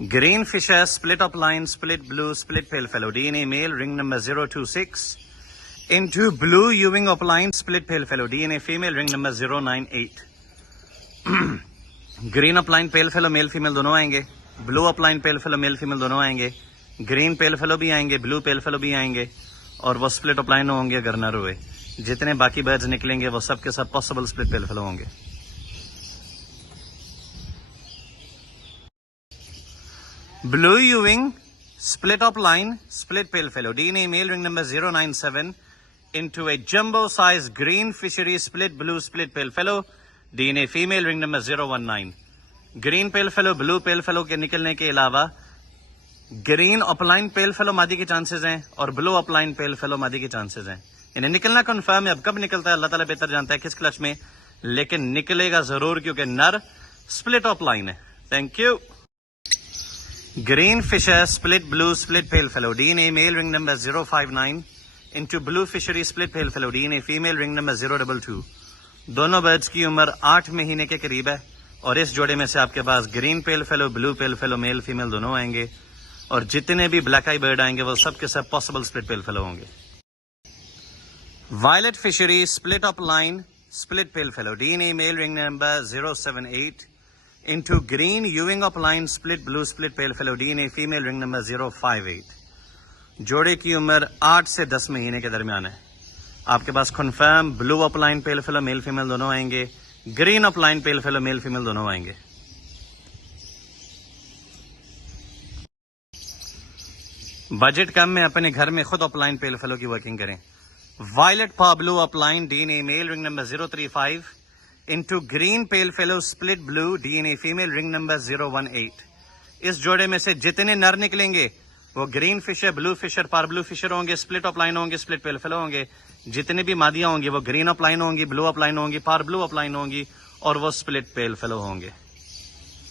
Green fisher, split upline, split blue, split pale fellow, DNA male, ring number 026. Into blue Ewing upline, split pale fellow, DNA female, ring number 098. Green upline pale fellow, male female दोनों आएंगे. Blue upline pale fellow, male female दोनों आएंगे. Green pale fellow भी आएंगे, blue pale fellow भी आएंगे. और वो split upline होंगे अगर नर हुए. जितने बाकी birds निकलेंगे वो सब के सब possible split pale fellow होंगे. Blue Ewing, split upline, split pale fellow, DNA male, ring number 097. Into a jumbo size green fishery, split blue, split pale fellow, DNA female, ring number 019. Green pale fellow, blue pale fellow के निकलने के अलावा green upline pale fellow मादी के chances हैं और blue upline pale fellow मादी के chances हैं. इन्हें निकलना कंफर्म है. अब कब निकलता है अल्लाह ताला बेहतर जानता है किस क्लच में, लेकिन निकलेगा जरूर क्योंकि नर स्प्लिट अपलाइन है. Thank you. Green fisher, split blue, split pale fellow, DNA male, ring number 059. Into blue fishery, split pale fellow, DNA female, ring number 022. दोनों बर्ड्स की उम्र 8 महीने के करीब है और इस जोड़े में से आपके पास green pale fallow, blue pale fallow, male female दोनों आएंगे और जितने भी ब्लैक आई बर्ड आएंगे वो सब के सब पॉसिबल स्प्लिट पेल फेलो होंगे. Violet Fischeri, split opaline, split pale fellow, DNA male, ring number 078. Into green euwing opaline, split blue, split pale fellow, DNA female, ring number 058. जोड़े की उम्र 8 से 10 महीने के दरमियान है. आपके पास confirm blue opaline pale fallow, male female दोनों आएंगे. Green opaline pale fallow, male female दोनों आएंगे. बजट कम में अपने घर में खुद अपलाइन पेल फेलो की वर्किंग करें. वायलेट पा blue opaline, DNA male, ring number 035. Into green pale fallow, split blue, DNA female, ring number 018. इस जोड़े में से जितने नर निकलेंगे वो ग्रीन फिशर, ब्लू फिशर, पार ब्लू फिशर होंगे, स्प्लिट अपलाइन होंगे, स्प्लिट पेल फेलो होंगे. जितने भी मादियां होंगी वो ग्रीन अपलाइन होंगी, ब्लू अपलाइन होंगी, पार ब्लू अपलाइन होंगी और वो स्प्लिट पेल फेलो होंगे.